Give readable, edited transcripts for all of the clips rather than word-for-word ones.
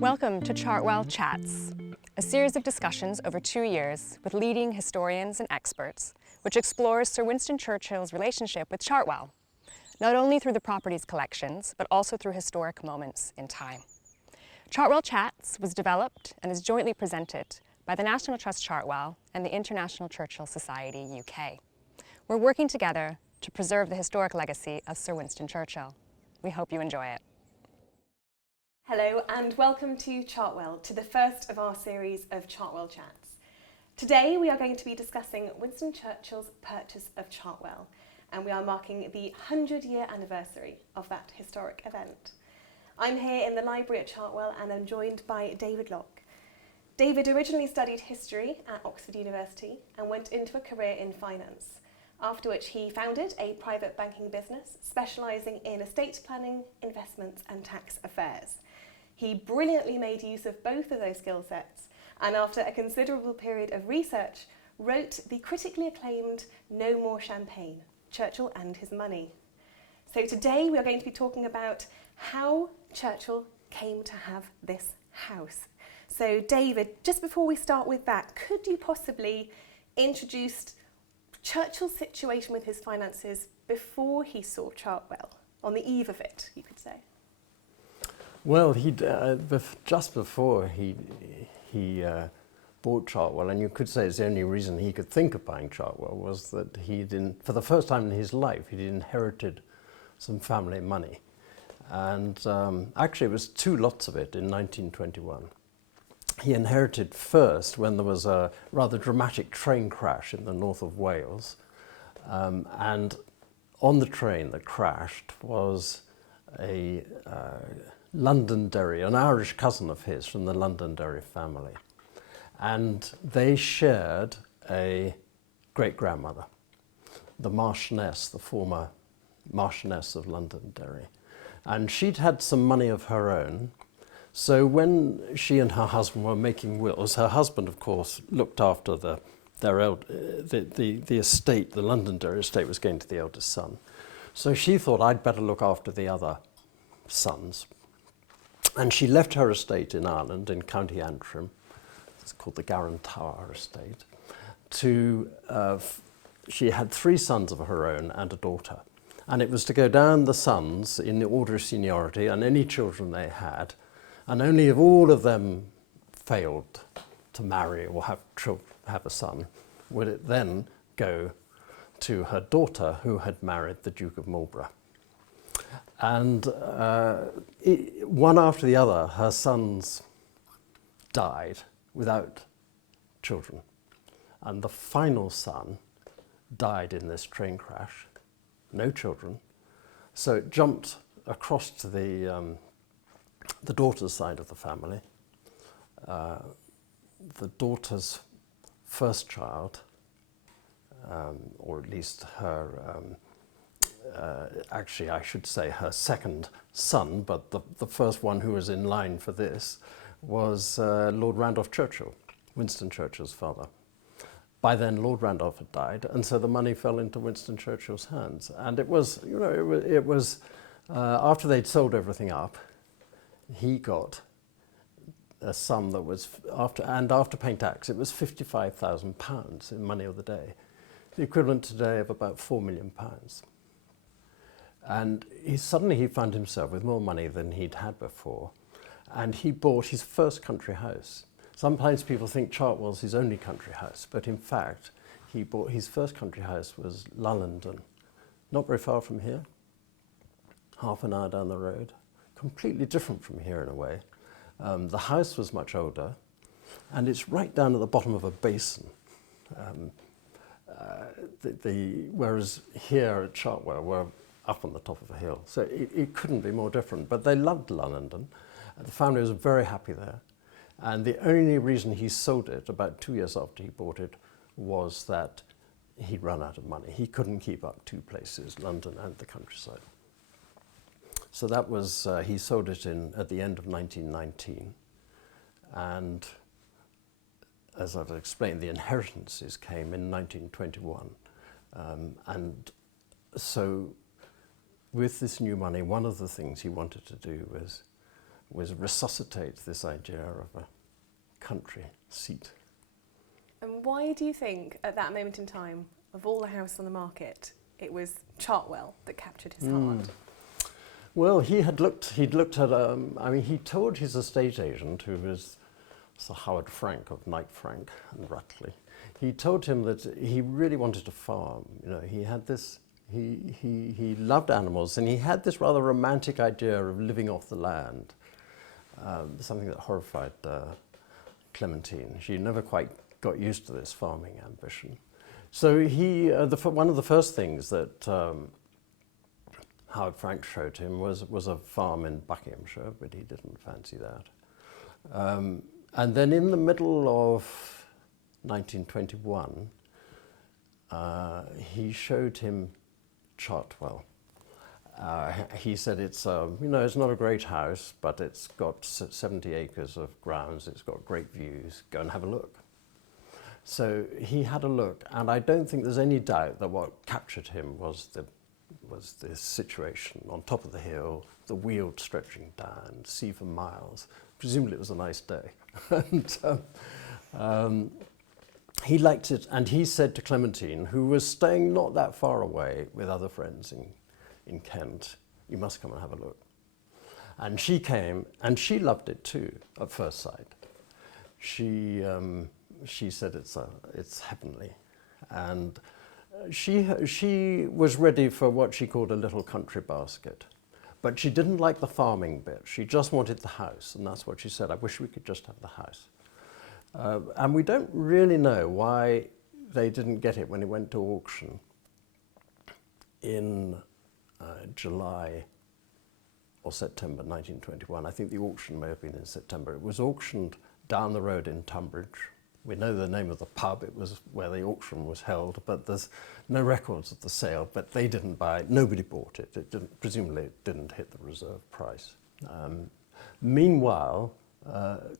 Welcome to Chartwell Chats, a series of discussions over 2 years with leading historians and experts, which explores Sir Winston Churchill's relationship with Chartwell, not only through the property's collections, but also through historic moments in time. Chartwell Chats was developed and is jointly presented by the National Trust Chartwell and the International Churchill Society UK. We're working together to preserve the historic legacy of Sir Winston Churchill. We hope you enjoy it. Hello and welcome to Chartwell, to the first of our series of Chartwell Chats. Today we are going to be discussing Winston Churchill's purchase of Chartwell, and we are marking the 100-year anniversary of that historic event. I'm here in the library at Chartwell and I'm joined by David Lough. David originally studied history at Oxford University and went into a career in finance, after which he founded a private banking business specialising in estate planning, investments and tax affairs. He brilliantly made use of both of those skill sets, and after a considerable period of research, wrote the critically acclaimed No More Champagne, Churchill and His Money. So today we are going to be talking about how Churchill came to have this house. So David, just before we start with that, could you possibly introduce Churchill's situation with his finances before he saw Chartwell, on the eve of it, you could say? Well, just before he bought Chartwell, and you could say it's the only reason he could think of buying Chartwell, was that for the first time in his life, he'd inherited some family money. And actually it was 2 lots of it in 1921. He inherited first when there was a rather dramatic train crash in the north of Wales. And on the train that crashed was a Londonderry, an Irish cousin of his from the Londonderry family. And they shared a great-grandmother, the Marchioness, the former Marchioness of Londonderry. And she'd had some money of her own. So when she and her husband were making wills, her husband, of course, looked after the estate, the Londonderry estate was going to the eldest son. So she thought, I'd better look after the other sons. And she left her estate in Ireland, in County Antrim, it's called the Garrantower estate, she had 3 sons of her own and a daughter. And it was to go down the sons in the order of seniority and any children they had, and only if all of them failed to marry or have a son, would it then go to her daughter, who had married the Duke of Marlborough. And one after the other, her sons died without children. And the final son died in this train crash, no children. So it jumped across to the daughter's side of the family. The daughter's first child, or at least her actually, I should say her second son, but the first one who was in line for this was Lord Randolph Churchill, Winston Churchill's father. By then, Lord Randolph had died, and so the money fell into Winston Churchill's hands. And it was, after they'd sold everything up, he got a sum that was, after paying tax, it was £55,000 in money of the day, the equivalent today of about £4 million. And suddenly he found himself with more money than he'd had before, and he bought his first country house. Sometimes people think Chartwell's his only country house, but in fact he bought his first country house was Lullingdon, not very far from here, half an hour down the road, completely different from here in a way. The house was much older, and it's right down at the bottom of a basin. Whereas here at Chartwell, we're up on the top of a hill. So it couldn't be more different, but they loved Lullingdon. The family was very happy there. And the only reason he sold it about 2 years after he bought it was that he'd run out of money. He couldn't keep up 2 places, London and the countryside. So that was, he sold it at the end of 1919. And as I've explained, the inheritances came in 1921. And so with this new money, one of the things he wanted to do was was resuscitate this idea of a country seat. And why do you think at that moment in time, of all the houses on the market, it was Chartwell that captured his heart? Well, he'd looked at, he told his estate agent, who was Sir Howard Frank of Knight Frank and Rutley, he told him that he really wanted to farm. You know, he had this, he loved animals, and he had this rather romantic idea of living off the land, something that horrified Clementine. She never quite got used to this farming ambition. So one of the first things that Howard Frank showed him was a farm in Buckinghamshire, but he didn't fancy that. And then in the middle of 1921, he showed him Chartwell. He said it's not a great house, but it's got 70 acres of grounds, it's got great views, go and have a look. So he had a look, and I don't think there's any doubt that what captured him was this situation on top of the hill, the weald stretching down, sea for miles. Presumably it was a nice day. And he liked it, and he said to Clementine, who was staying not that far away with other friends in Kent, "You must come and have a look." And she came, and she loved it too at first sight. She said it's heavenly, and she was ready for what she called a little country basket, but she didn't like the farming bit. She just wanted the house, and that's what she said. "I wish we could just have the house." And we don't really know why they didn't get it when it went to auction in July or September 1921. I think the auction may have been in September. It was auctioned down the road in Tunbridge. We know the name of the pub, it was where the auction was held, but there's no records of the sale, but they didn't buy it, nobody bought it. Presumably it didn't hit the reserve price. Meanwhile,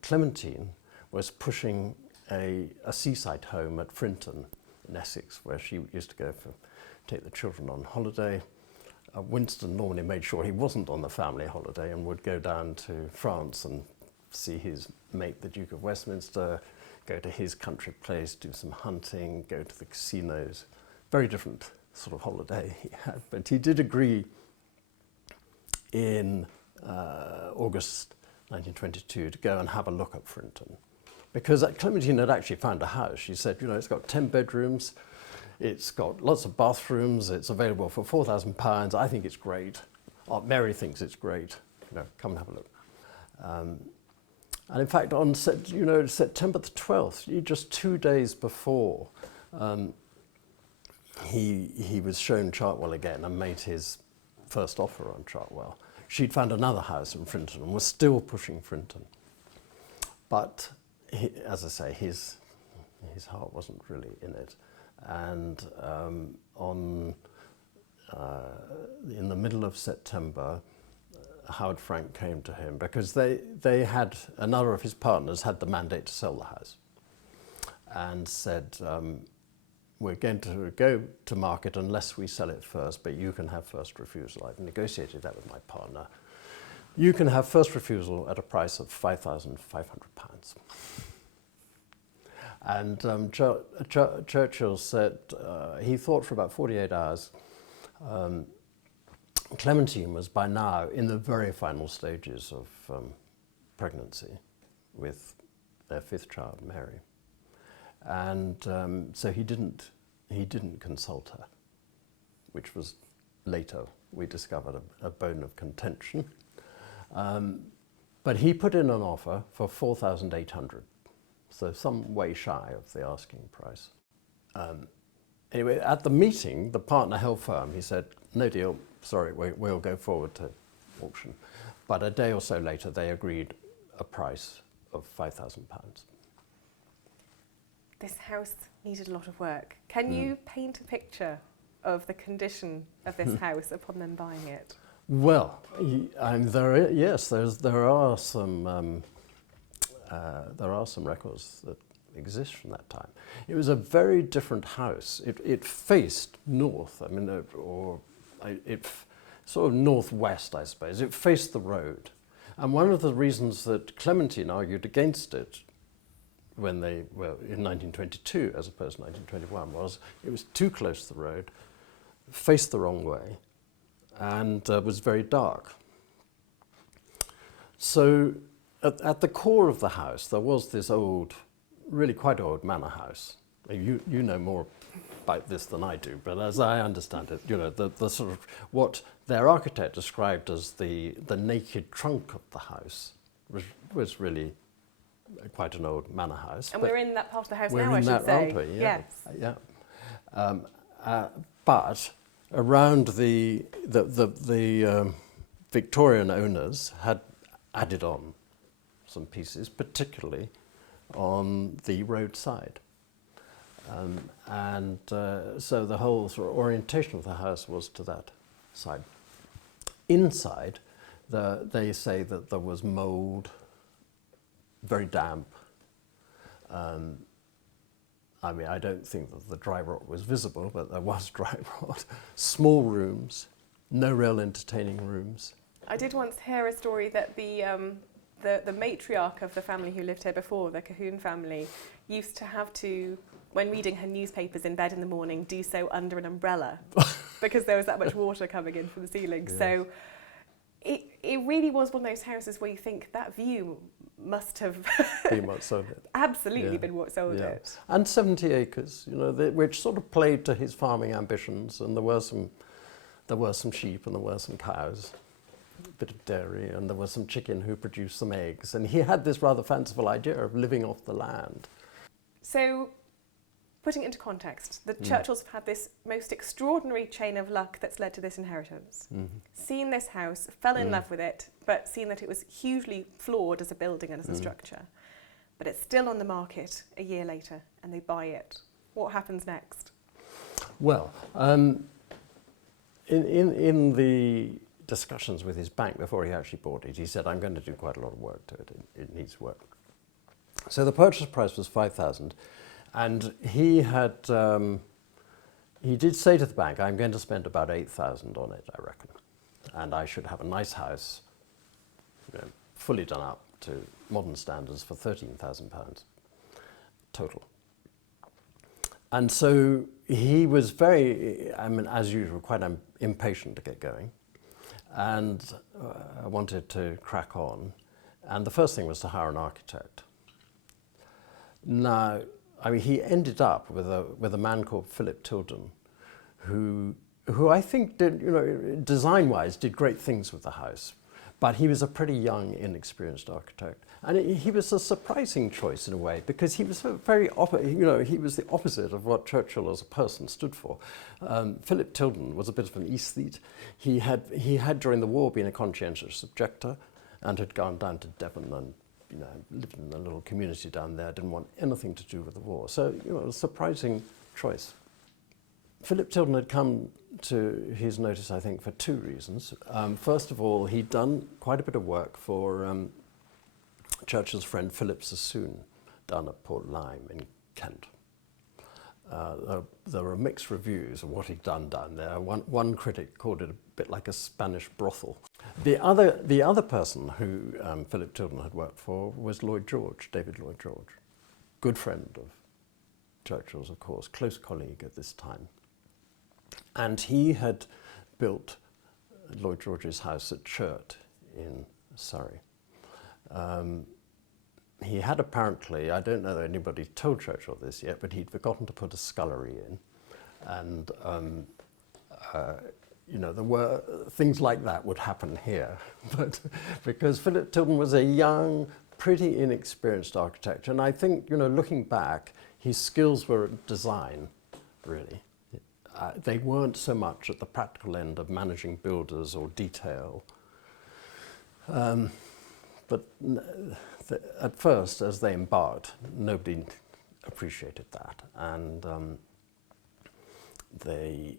Clementine was pushing a seaside home at Frinton in Essex, where she used to go take the children on holiday. Winston normally made sure he wasn't on the family holiday and would go down to France and see his mate, the Duke of Westminster, go to his country place, do some hunting, go to the casinos. Very different sort of holiday he had. But he did agree in August 1922 to go and have a look at Frinton. Because Clementine had actually found a house. She said, it's got 10 bedrooms, it's got lots of bathrooms, it's available for £4,000. I think it's great. Mary thinks it's great. Come and have a look. And in fact, on September the 12th, just 2 days before, he was shown Chartwell again and made his first offer on Chartwell. She'd found another house in Frinton and was still pushing Frinton. But, as I say, his heart wasn't really in it. And in the middle of September, Howard Frank came to him because they had, another of his partners had the mandate to sell the house, and said, we're going to go to market unless we sell it first, but you can have first refusal. I've negotiated that with my partner. You can have first refusal at a price of £5,500. And Churchill said he thought for about 48 hours. Clementine was by now in the very final stages of pregnancy with their fifth child, Mary, and so he didn't consult her, which was later we discovered a bone of contention. But he put in an offer for $4,800, so some way shy of the asking price. Anyway, at the meeting, the partner held firm. He said, "No deal. Sorry, we'll go forward to auction." But a day or so later, they agreed a price of £5,000. This house needed a lot of work. Can you paint a picture of the condition of this house upon them buying it? Well, there are some records that exist from that time. It was a very different house. It faced north. It sort of northwest, I suppose. It faced the road. And one of the reasons that Clementine argued against it when they were in 1922 as opposed to 1921 was it was too close to the road, faced the wrong way, and was very dark. So at the core of the house there was this old, really quite old manor house. You know more about this than I do, but as I understand it, you know, the sort of what their architect described as the naked trunk of the house was really quite an old manor house. And we're in that part of the house we're now, in I that, should say. aren't we? Yes. Yeah. But around the Victorian owners had added on some pieces, particularly on the roadside. So the whole sort of orientation of the house was to that side. Inside, they say that there was mould, very damp. I mean, I don't think that the dry rot was visible, but there was dry rot. Small rooms, no real entertaining rooms. I did once hear a story that the matriarch of the family who lived here before, the Cahoon family, used to have to, when reading her newspapers in bed in the morning, do so under an umbrella because there was that much water coming in from the ceiling. Yes. So it really was one of those houses where you think that view must have been what sold it. Absolutely been what sold it. And 70 acres, you know, which sort of played to his farming ambitions, and there were some sheep and there were some cows, a bit of dairy, and there was some chicken who produced some eggs, and he had this rather fanciful idea of living off the land. So, putting it into context, the Churchills have had this most extraordinary chain of luck that's led to this inheritance. Seen this house, fell in love with it, but seen that it was hugely flawed as a building and as a structure. But it's still on the market a year later, and they buy it. What happens next? Well, in the discussions with his bank before he actually bought it, he said, I'm going to do quite a lot of work to it. It needs work. So the purchase price was $5,000. And he did say to the bank, I'm going to spend about $8,000 on it, I reckon. And I should have a nice house, you know, fully done up to modern standards for £13,000 total. And so he was very, I mean, as usual, quite impatient to get going, and wanted to crack on. And the first thing was to hire an architect. Now, I mean, he ended up with a man called Philip Tilden, who I think did, you know, design-wise, did great things with the house. But he was a pretty young, inexperienced architect, and he was a surprising choice in a way, because he was he was the opposite of what Churchill as a person stood for. Philip Tilden was a bit of an aesthete. He had during the war been a conscientious objector, and had gone down to Devon and, you know, lived in a little community down there, didn't want anything to do with the war. So, you know, a surprising choice. Philip Tilden had come to his notice, I think, for two reasons. First of all, he'd done quite a bit of work for Churchill's friend Philip Sassoon down at Port Lyme in Kent. There were mixed reviews of what he'd done down there. One critic called it a bit like a Spanish brothel. The other person who Philip Tilden had worked for was Lloyd George, David Lloyd George. Good friend of Churchill's, of course, close colleague at this time. And he had built Lloyd George's house at Churt in Surrey. He had apparently, I don't know that anybody told Churchill this yet, but he'd forgotten to put a scullery in. And, you know, there were things like that would happen here. But because Philip Tilden was a young, pretty inexperienced architect, and I think, you know, looking back, his skills were at design, really. They weren't so much at the practical end of managing builders or detail. But at first, as they embarked, nobody appreciated that. And they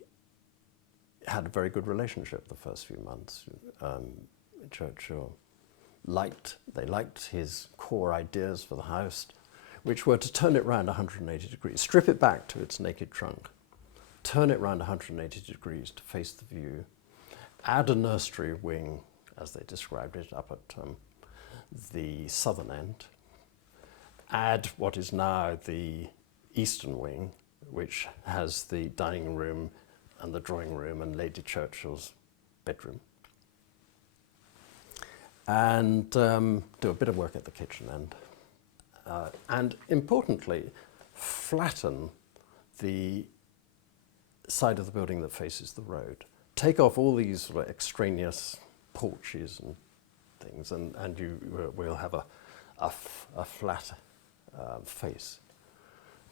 had a very good relationship the first few months. Churchill liked his core ideas for the house, which were to turn it round 180 degrees, strip it back to its naked trunk, turn it round 180 degrees to face the view, add a nursery wing as they described it, up at the southern end. Add what is now the eastern wing, which has the dining room and the drawing room and Lady Churchill's bedroom. And do a bit of work at the kitchen end. And importantly, flatten the side of the building that faces the road. Take off all these sort of extraneous porches and things, and you will have a flat face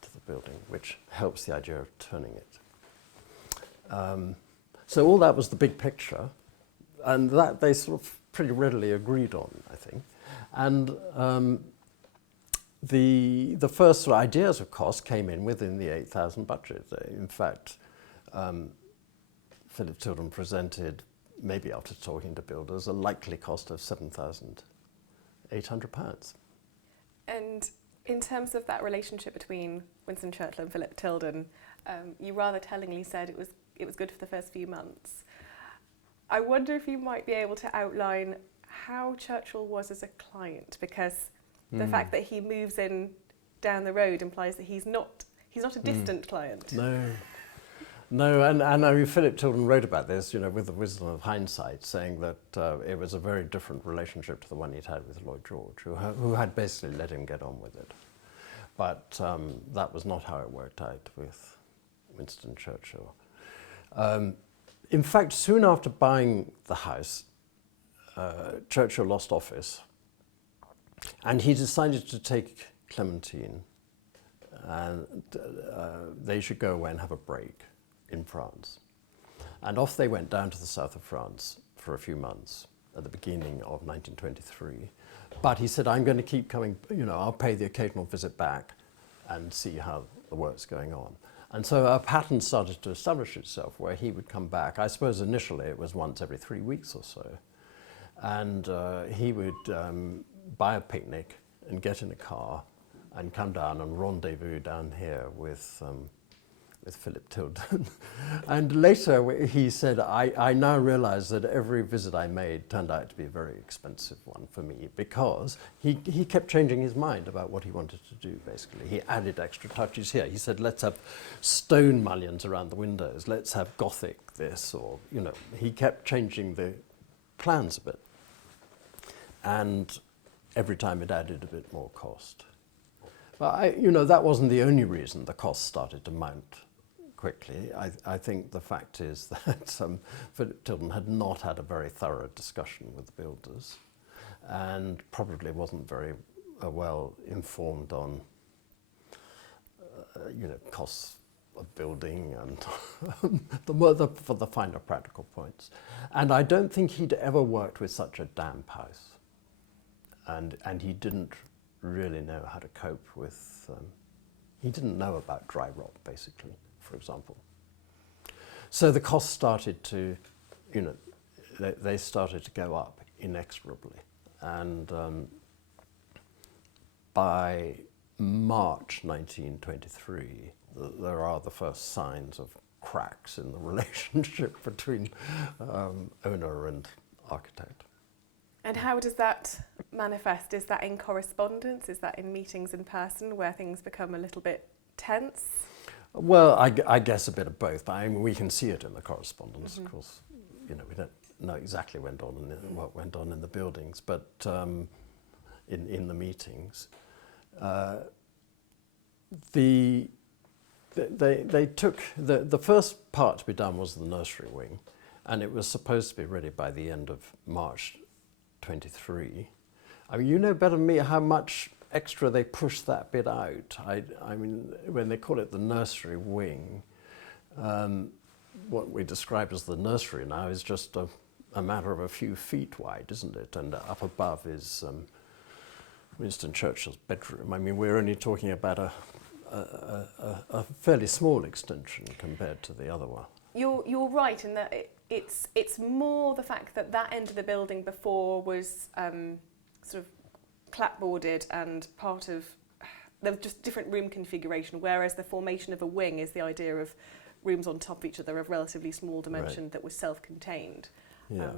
to the building, which helps the idea of turning it. So all that was the big picture, and that they sort of pretty readily agreed on, I think. And the first sort of ideas of cost came in within the 8,000 budget. In fact, Philip Tilden presented, maybe after talking to builders, a likely cost of £7,800. And in terms of that relationship between Winston Churchill and Philip Tilden, you rather tellingly said it was good for the first few months. I wonder if you might be able to outline how Churchill was as a client, because the fact that he moves in down the road implies that he's not a distant client. No, and I mean, Philip Tilden wrote about this, with the wisdom of hindsight, saying that it was a very different relationship to the one he'd had with Lloyd George, who had basically let him get on with it. But that was not how it worked out with Winston Churchill. In fact, soon after buying the house, Churchill lost office, and he decided to take Clementine, and they should go away and have a break in France. And off they went down to the south of France for a few months at the beginning of 1923. But he said, I'm going to keep coming, I'll pay the occasional visit back and see how the work's going on. And so a pattern started to establish itself where he would come back. I suppose initially it was once every 3 weeks or so. And he would buy a picnic and get in a car and come down and rendezvous down here with Philip Tilden. And later he said, I now realize that every visit I made turned out to be a very expensive one for me, because he kept changing his mind about what he wanted to do, basically. He added extra touches here. He said, let's have stone mullions around the windows, let's have Gothic this, or, he kept changing the plans a bit. And every time it added a bit more cost. But that wasn't the only reason the costs started to mount quickly. I think the fact is that Philip Tilden had not had a very thorough discussion with the builders, and probably wasn't very well informed on costs of building and for the finer practical points. And I don't think he'd ever worked with such a damp house, and he didn't really know how to cope with. He didn't know about dry rot, basically, for example. So the costs started to, they started to go up inexorably. And by March 1923, there are the first signs of cracks in the relationship between owner and architect. And how does that manifest? Is that in correspondence? Is that in meetings in person where things become a little bit tense? Well, I guess a bit of both. We can see it in the correspondence, of course. We don't know exactly what went on in the buildings, but in the meetings, they took the first part to be done was the nursery wing, and it was supposed to be ready by the end of March 23. I mean, you know better than me how much extra they pushed that bit out. I mean, when they call it the nursery wing, what we describe as the nursery now is just a matter of a few feet wide, isn't it? And up above is Winston Churchill's bedroom. I mean, we're only talking about a fairly small extension compared to the other one. You're right in that it's more the fact that that end of the building before was sort of clapboarded and part of, there was just different room configuration, whereas the formation of a wing is the idea of rooms on top of each other of relatively small dimension, right, that was self-contained. Yeah.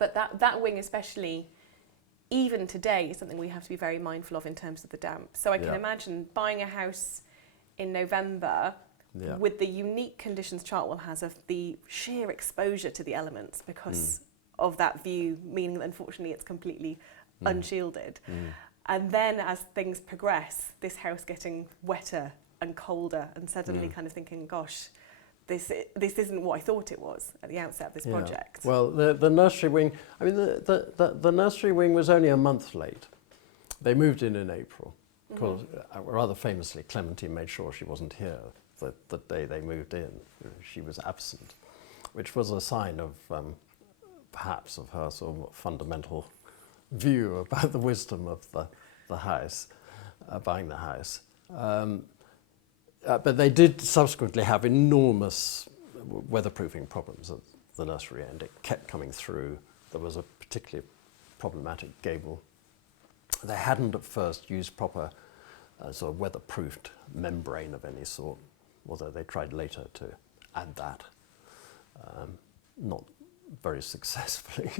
But that wing especially, even today, is something we have to be very mindful of in terms of the damp. So I can imagine buying a house in November with the unique conditions Chartwell has of the sheer exposure to the elements because of that view, meaning that unfortunately it's completely unshielded. And then as things progress, this house getting wetter and colder and suddenly kind of thinking, gosh, this isn't what I thought it was at the outset of this project. Well, the nursery wing, I mean, the nursery wing was only a month late. They moved in April, because rather famously, Clementine made sure she wasn't here the day they moved in. She was absent, which was a sign of perhaps of her sort of fundamental view about the wisdom of the house, buying the house. But they did subsequently have enormous weatherproofing problems at the nursery end. It kept coming through. There was a particularly problematic gable. They hadn't at first used proper sort of weatherproofed membrane of any sort, although they tried later to add that, not very successfully.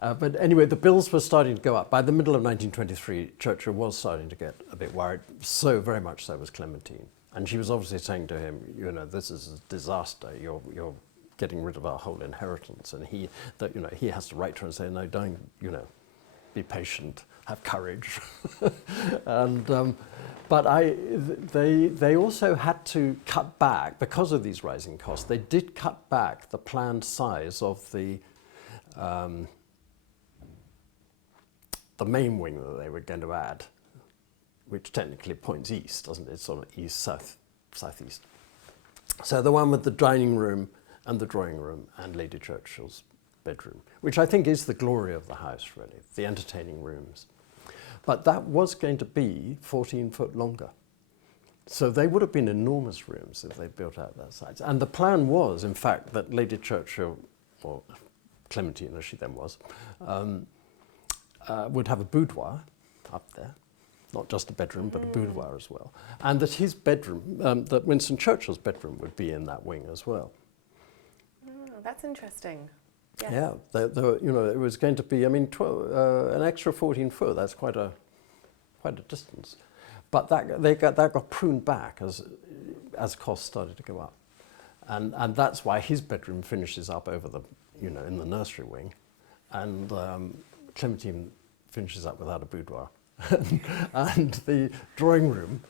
But anyway, the bills were starting to go up. By the middle of 1923, Churchill was starting to get a bit worried, so very much so was Clementine. And she was obviously saying to him, you know, this is a disaster, you're getting rid of our whole inheritance. And he has to write to her and say, no, don't, you know, be patient, have courage. And, but they also had to cut back, because of these rising costs, they did cut back the planned size of the main wing that they were going to add, which technically points east, doesn't it? It's sort of east-south, southeast. So the one with the dining room and the drawing room and Lady Churchill's bedroom, which I think is the glory of the house, really, the entertaining rooms. But that was going to be 14 foot longer. So they would have been enormous rooms if they built out that size. And the plan was, in fact, that Lady Churchill, or Clementine as she then was, would have a boudoir up there. Not just a bedroom, but a boudoir as well. And that his bedroom, that Winston Churchill's bedroom would be in that wing as well. Oh, that's interesting. Yes. Yeah, you know, it was going to be, I mean, an extra 14 foot, that's quite a distance. But that got pruned back as costs started to go up. And that's why his bedroom finishes up over the, you know, in the nursery wing. And Clementine finishes up without a boudoir. And the drawing room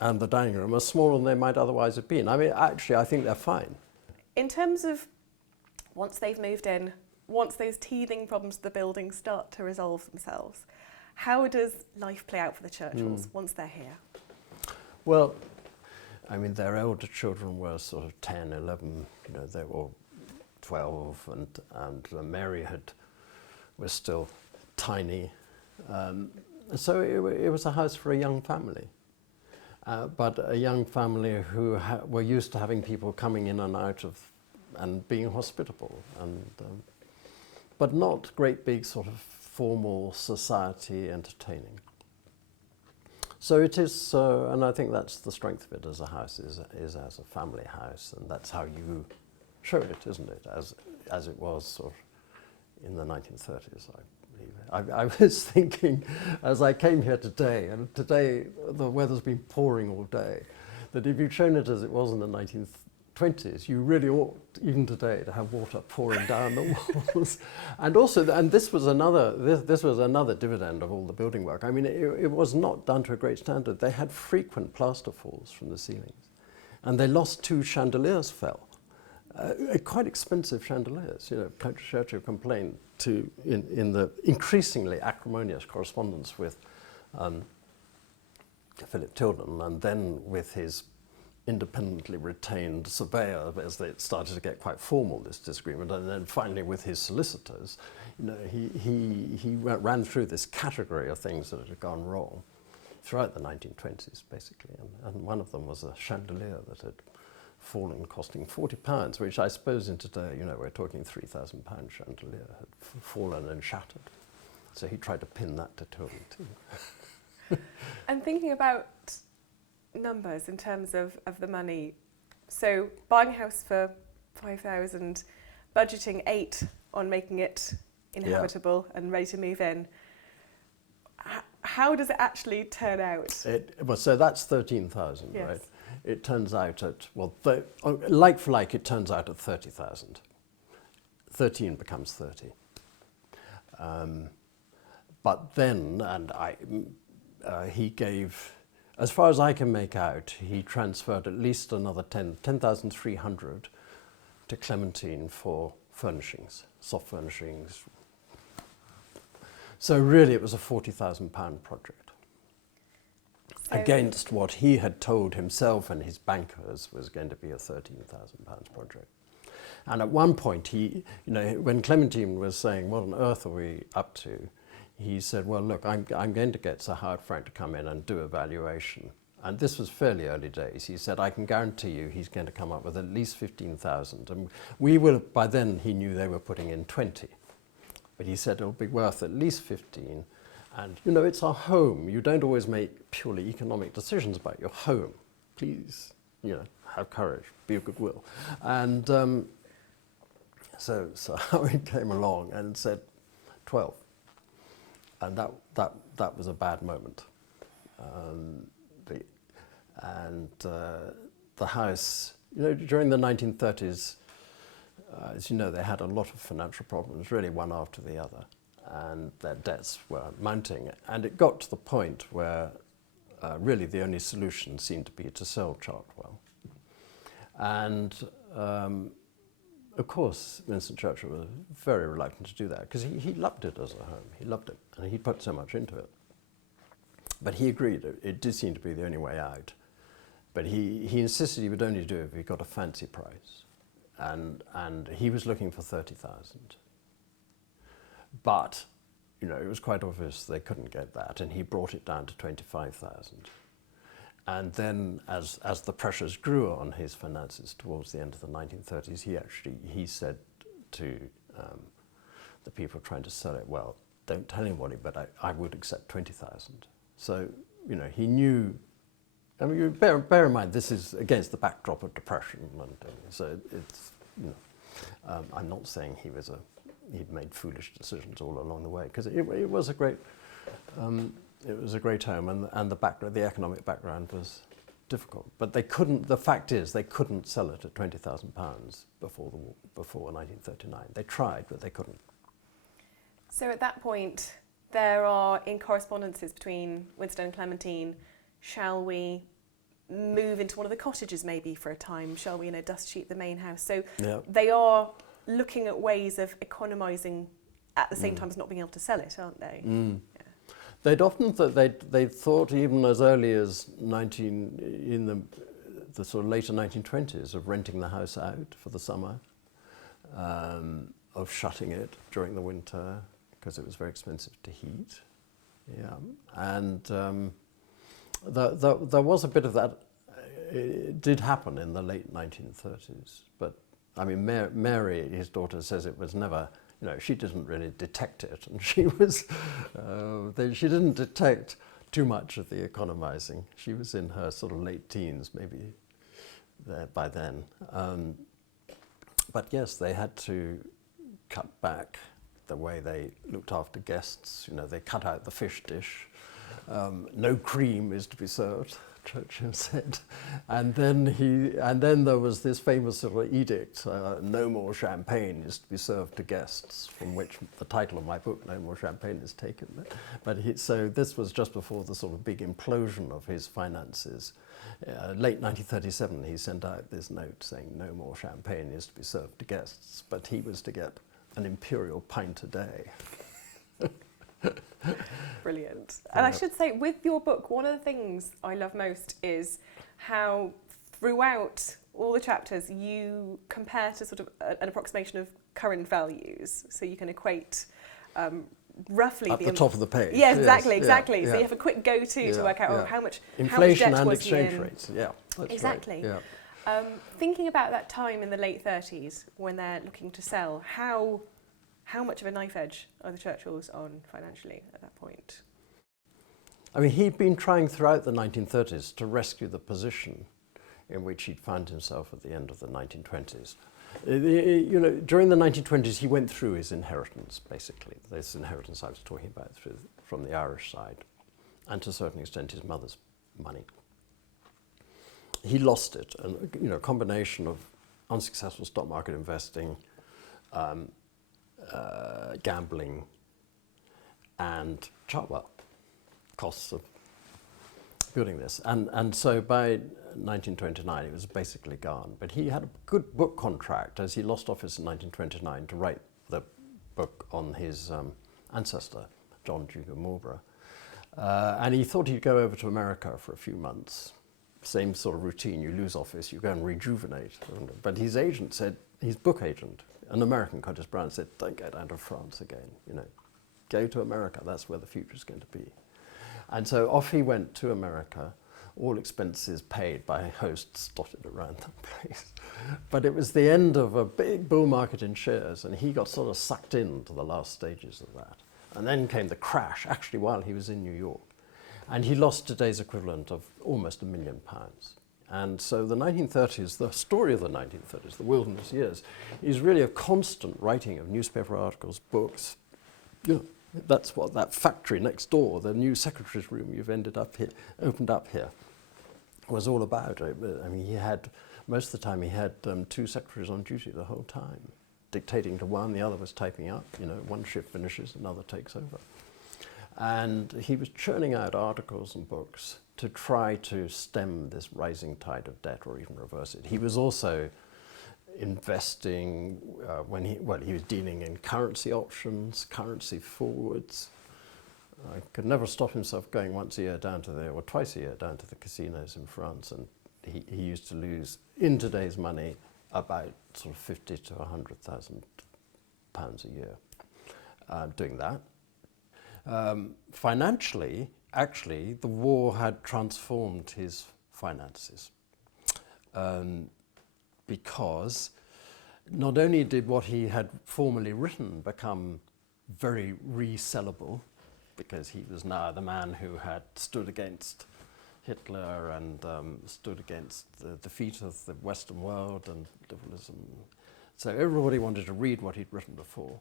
and the dining room are smaller than they might otherwise have been. I mean, actually, I think they're fine. In terms of once they've moved in, once those teething problems of the building start to resolve themselves, how does life play out for the Churchills once they're here? Well, I mean, their elder children were sort of 10, 11, you know, they were 12, and Mary was still tiny. So it was a house for a young family, but a young family who were used to having people coming in and out of, and being hospitable, and but not great big sort of formal society entertaining. So it is, and I think that's the strength of it as a house, is as a family house, and that's how you show it, isn't it? As it was sort of in the 1930s, I believe. I was thinking, as I came here today, and today the weather's been pouring all day, that if you'd shown it as it was in the 1920s, you really ought, even today, to have water pouring down the walls. And also, and this was another dividend of all the building work. I mean, it was not done to a great standard. They had frequent plaster falls from the ceilings, and they lost 2 chandeliers fell. Quite expensive chandeliers. You know, Churchill complained in the increasingly acrimonious correspondence with Philip Tilden, and then with his independently retained surveyor, as it started to get quite formal, this disagreement, and then finally with his solicitors. You know, he ran through this category of things that had gone wrong throughout the 1920s, basically, and one of them was a chandelier that had fallen, costing £40, which I suppose in today, you know, we're talking £3,000 chandelier, had fallen and shattered. So he tried to pin that to Tilden too. And thinking about numbers in terms of the money, so buying a house for 5,000, budgeting 8 on making it inhabitable and ready to move in. How does it actually turn out? So that's 13,000, Yes. right? It turns out at, like for like, it turns out at 30,000. 13 becomes 30. But then, he gave, as far as I can make out, he transferred at least another 10,300 to Clementine for furnishings, soft furnishings. So really it was a £40,000 project. So Against what he had told himself and his bankers was going to be a £13,000 project. And at one point, when Clementine was saying, what on earth are we up to? He said, well, look, I'm going to get Sir Howard Frank to come in and do a valuation. And this was fairly early days. He said, I can guarantee you he's going to come up with at least 15,000. And we will, by then he knew they were putting in 20. But he said it'll be worth at least 15. And, it's our home. You don't always make purely economic decisions about your home. Please, have courage, be of goodwill. And so Howard came along and said 12. And that was a bad moment. The house, during the 1930s, as you know, they had a lot of financial problems, really one after the other, and their debts were mounting. And it got to the point where really the only solution seemed to be to sell Chartwell. And of course, Winston Churchill was very reluctant to do that because he loved it as a home. He loved it, and he put so much into it. But he agreed it did seem to be the only way out. But he insisted he would only do it if he got a fancy price. And he was looking for 30,000. But, it was quite obvious they couldn't get that, and he brought it down to 25,000. And then as the pressures grew on his finances towards the end of the 1930s, he said to the people trying to sell it, well, don't tell anybody, but I would accept 20,000. So, he knew. I mean, you bear in mind, this is against the backdrop of depression, and so it's, I'm not saying he'd made foolish decisions all along the way, because it was a great home, and the economic background was difficult. But they couldn't. The fact is, they couldn't sell it at £20,000 before 1939. They tried, but they couldn't. So at that point, there are in correspondences between Winston and Clementine. Shall we move into one of the cottages maybe for a time? Shall we, dust sheet the main house? So they are looking at ways of economising at the same time as not being able to sell it, aren't they? Mm. Yeah. They'd often they thought even as early as in the sort of later 1920s of renting the house out for the summer, of shutting it during the winter because it was very expensive to heat. Yeah, and there was a bit of that. It did happen in the late 1930s, but I mean, Mary, his daughter, says it was never. She didn't really detect it, and she didn't detect too much of the economising. She was in her sort of late teens, maybe by then. But yes, they had to cut back the way they looked after guests. They cut out the fish dish. No cream is to be served, Churchill said, and then there was this famous sort of edict: no more champagne is to be served to guests, from which the title of my book, No More Champagne, is taken. So this was just before the sort of big implosion of his finances. Late 1937, he sent out this note saying no more champagne is to be served to guests, but he was to get an imperial pint a day. Brilliant. And I should say, with your book, one of the things I love most is how throughout all the chapters you compare to sort of an approximation of current values. So you can equate roughly at the top of the page. Yes, exactly. Yeah. So you have a quick go-to to work out how much inflation how much debt and was exchange in. rates. Yeah, that's exactly. Right. Yeah. Thinking about that time in the late 30s when they're looking to sell, how much of a knife edge are the Churchills on financially at that point? I mean, he'd been trying throughout the 1930s to rescue the position in which he'd found himself at the end of the 1920s. You know, during the 1920s, he went through his inheritance, basically. This inheritance I was talking about from the Irish side, and to a certain extent his mother's money. He lost it, and you know, a combination of unsuccessful stock market investing, gambling, and Chartwell, costs of building this. And so by 1929 it was basically gone. But he had a good book contract as he lost office in 1929 to write the book on his ancestor, John Duke of Marlborough. And he thought he'd go over to America for a few months. Same sort of routine, you lose office, you go and rejuvenate. But his agent said, his book agent, an American, Curtis Brown, said, don't get out of France again, you know. Go to America, that's where the future's going to be. And so off he went to America, all expenses paid by hosts dotted around the place. But it was the end of a big bull market in shares, and he got sort of sucked into the last stages of that. And then came the crash, actually while he was in New York. And he lost today's equivalent of almost £1 million. And so the 1930s, the story of the 1930s, the wilderness years, is really a constant writing of newspaper articles, books. You know, that's what that factory next door, the new secretary's room you've opened up here, was all about. I mean, he had, most of the time he had 2 secretaries on duty the whole time, dictating to one, the other was typing up, you know, one shift finishes, another takes over. And he was churning out articles and books to try to stem this rising tide of debt or even reverse it. He was also investing he was dealing in currency options, currency forwards. I could never stop himself going once a year down to or twice a year down to the casinos in France, and he used to lose, in today's money, about sort of 50 to 100,000 pounds a year doing that. Financially, actually, the war had transformed his finances. Because not only did what he had formerly written become very resellable, because he was now the man who had stood against Hitler and stood against the defeat of the Western world and liberalism. So everybody wanted to read what he'd written before.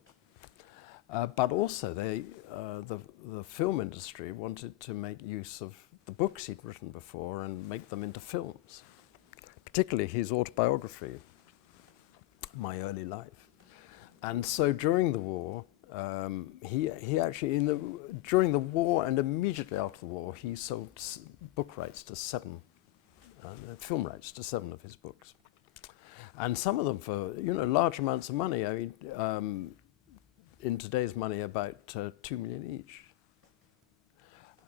But also the film industry wanted to make use of the books he'd written before and make them into films. Particularly his autobiography, My Early Life. And so during the war, he actually, during the war and immediately after the war, he sold book rights to 7, film rights to 7 of his books. And some of them for, you know, large amounts of money. I mean, in today's money, about 2 million each.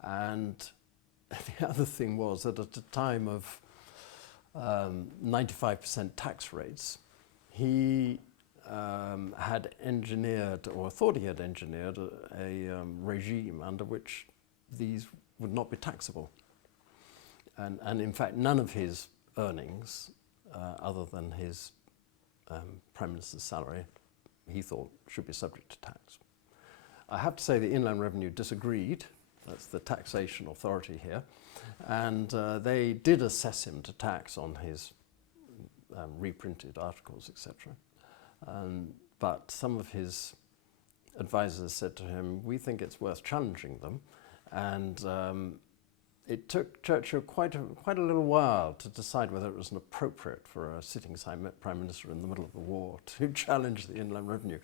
And the other thing was that at the time of 95% tax rates, he had engineered, or thought he had engineered, a regime under which these would not be taxable. And in fact, none of his earnings, other than his Prime Minister's salary, he thought should be subject to tax. I have to say the Inland Revenue disagreed. That's the taxation authority here. And they did assess him to tax on his reprinted articles, etc. But some of his advisors said to him, we think it's worth challenging them. And it took Churchill quite a little while to decide whether it was appropriate for a sitting Prime Minister in the middle of the war to challenge the Inland Revenue.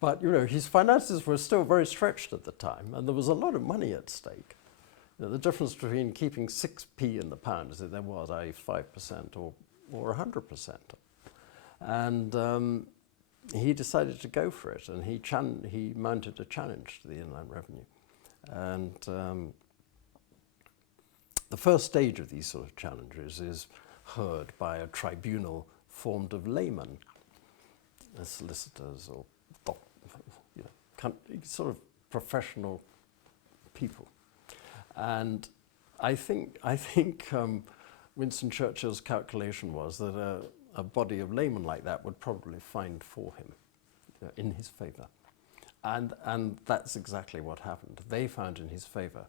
But, you know, his finances were still very stretched at the time, and there was a lot of money at stake. You know, the difference between keeping 6p in the pound is that there was, i.e. 5% or 100%. And he decided to go for it, and he mounted a challenge to the Inland Revenue. And the first stage of these sort of challenges is heard by a tribunal formed of laymen, as solicitors or sort of professional people. And I think Winston Churchill's calculation was that a body of laymen like that would probably find for him, you know, in his favour. And that's exactly what happened. They found in his favour.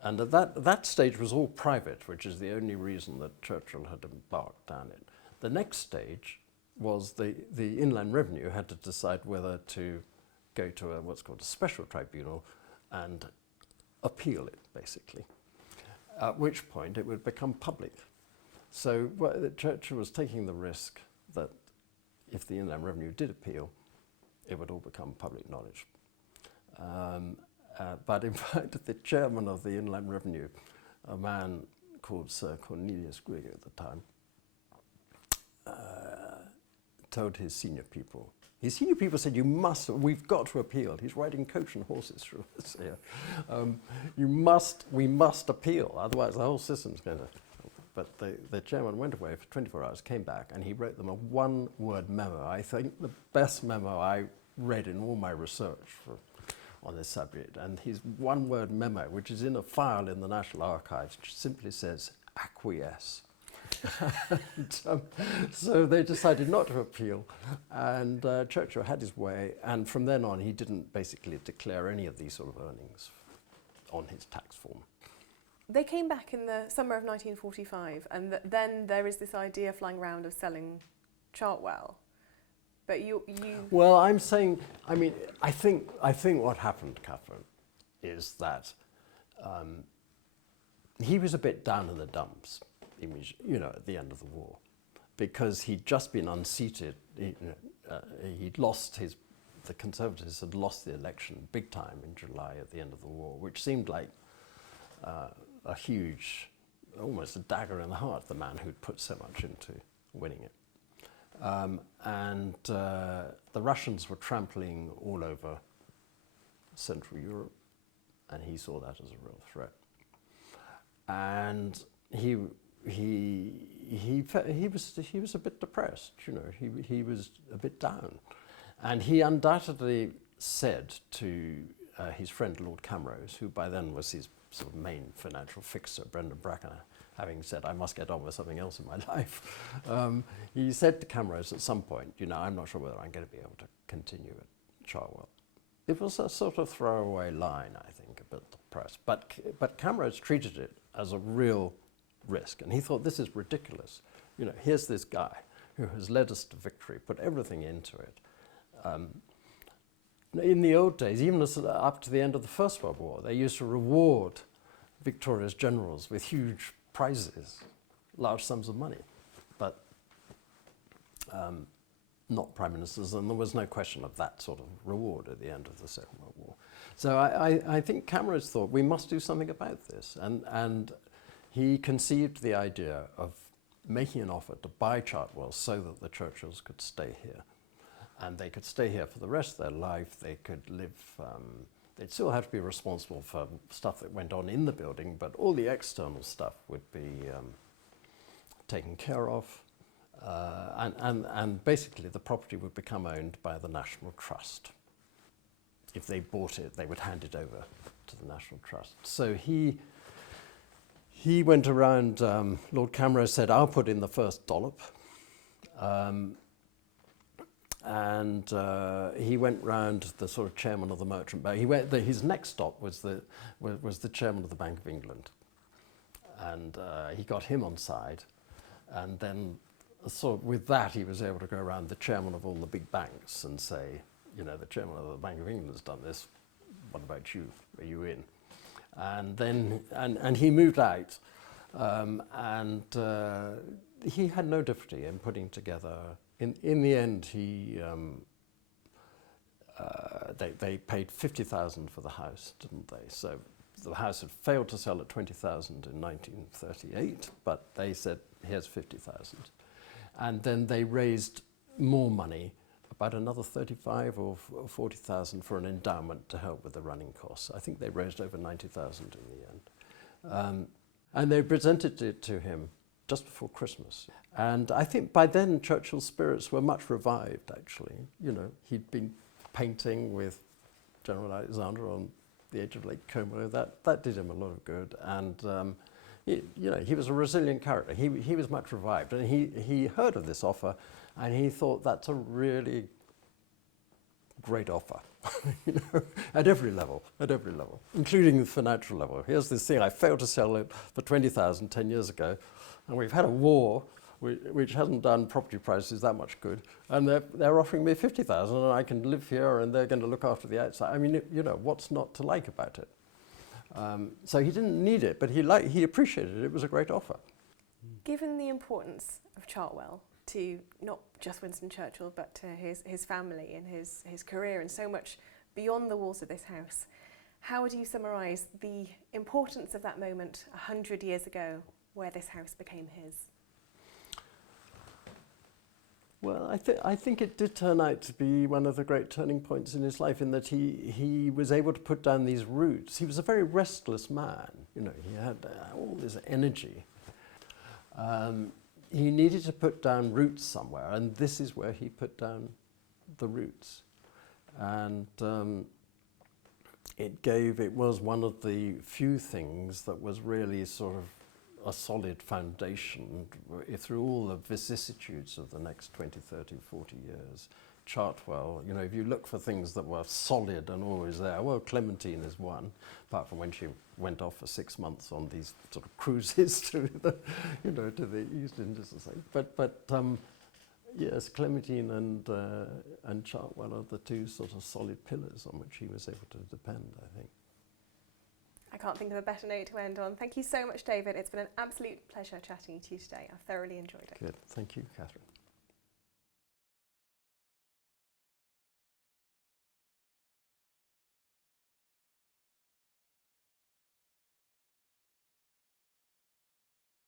And at that stage was all private, which is the only reason that Churchill had embarked down it. The next stage was the Inland Revenue had to decide whether to go to what's called a special tribunal and appeal it, basically, at which point it would become public. So the Churchill was taking the risk that if the Inland Revenue did appeal, it would all become public knowledge. But in fact, the chairman of the Inland Revenue, a man called Sir Cornelius Grigg at the time, told his senior people. His senior people said, we've got to appeal. He's riding coach and horses through this here. We must appeal, otherwise the whole system's going to... But the chairman went away for 24 hours, came back, and he wrote them a one-word memo. I think the best memo I read in all my research on this subject. And his one-word memo, which is in a file in the National Archives, simply says, acquiesce. So they decided not to appeal, and Churchill had his way, and from then on he didn't basically declare any of these sort of earnings on his tax form. They came back in the summer of 1945, and then there is this idea flying around of selling Chartwell. But you... Well, I'm saying, I mean, I think what happened, Catherine, is that he was a bit down in the dumps, you know, at the end of the war, because he'd just been unseated. He'd lost the Conservatives had lost the election big time in July at the end of the war, which seemed like a huge, almost a dagger in the heart, the man who'd put so much into winning it. And the Russians were trampling all over Central Europe, and he saw that as a real threat. And he was a bit depressed, you know. He was a bit down, and he undoubtedly said to his friend Lord Camrose, who by then was his sort of main financial fixer, Brendan Bracken, having said, I must get on with something else in my life. He said to Camrose at some point, you know, I'm not sure whether I'm going to be able to continue at Chartwell. It was a sort of throwaway line, I think, a bit depressed. But Camrose treated it as a real risk, and he thought, this is ridiculous. You know, here's this guy who has led us to victory, put everything into it. In the old days, even up to the end of the First World War, they used to reward victorious generals with huge prizes, large sums of money, but not prime ministers, and there was no question of that sort of reward at the end of the Second World War. So I think Camrose thought, we must do something about this, and he conceived the idea of making an offer to buy Chartwell so that the Churchills could stay here. And they could stay here for the rest of their life. They could live, they'd still have to be responsible for stuff that went on in the building, but all the external stuff would be taken care of. And basically the property would become owned by the National Trust. If they bought it, they would hand it over to the National Trust. So he went around, Lord Camrose said, I'll put in the first dollop. And he went round the sort of chairman of the Merchant Bank. His next stop was the chairman of the Bank of England, and he got him on side, and then sort of with that he was able to go around the chairman of all the big banks and say, you know, the chairman of the Bank of England has done this. What about you? Are you in? And then and he moved out, and he had no difficulty in putting together. In the end, they paid $50,000 for the house, didn't they? So the house had failed to sell at $20,000 in 1938, but they said, here's $50,000. And then they raised more money, about another $35,000 or $40,000 for an endowment to help with the running costs. I think they raised over $90,000 in the end. And they presented it to him just before Christmas. And I think by then Churchill's spirits were much revived, actually. You know, he'd been painting with General Alexander on the edge of Lake Como. That did him a lot of good. And he was a resilient character. He was much revived. And he heard of this offer, and he thought, that's a really great offer, you know, at every level, including the financial level. Here's this thing, I failed to sell it for $20,000 10 years ago, and we've had a war, which hasn't done property prices that much good, and they're offering me 50,000, and I can live here, and they're going to look after the outside. I mean, you know, what's not to like about it? So he didn't need it, but he appreciated it. It was a great offer. Given the importance of Chartwell to not just Winston Churchill, but to his family and his career, and so much beyond the walls of this house, how would you summarise the importance of that moment 100 years ago where this house became his? Well, I think it did turn out to be one of the great turning points in his life, in that he was able to put down these roots. He was a very restless man, you know, he had all this energy. He needed to put down roots somewhere, and this is where he put down the roots. And it was one of the few things that was really sort of a solid foundation through all the vicissitudes of the next 20, 30, 40 years. Chartwell, you know, if you look for things that were solid and always there, well, Clementine is one, apart from when she went off for 6 months on these sort of cruises to the, you know, to the East Indies or something. But yes, Clementine and Chartwell are the two sort of solid pillars on which he was able to depend, I think. I can't think of a better note to end on. Thank you so much, David. It's been an absolute pleasure chatting to you today. I've thoroughly enjoyed it. Good. Thank you, Catherine.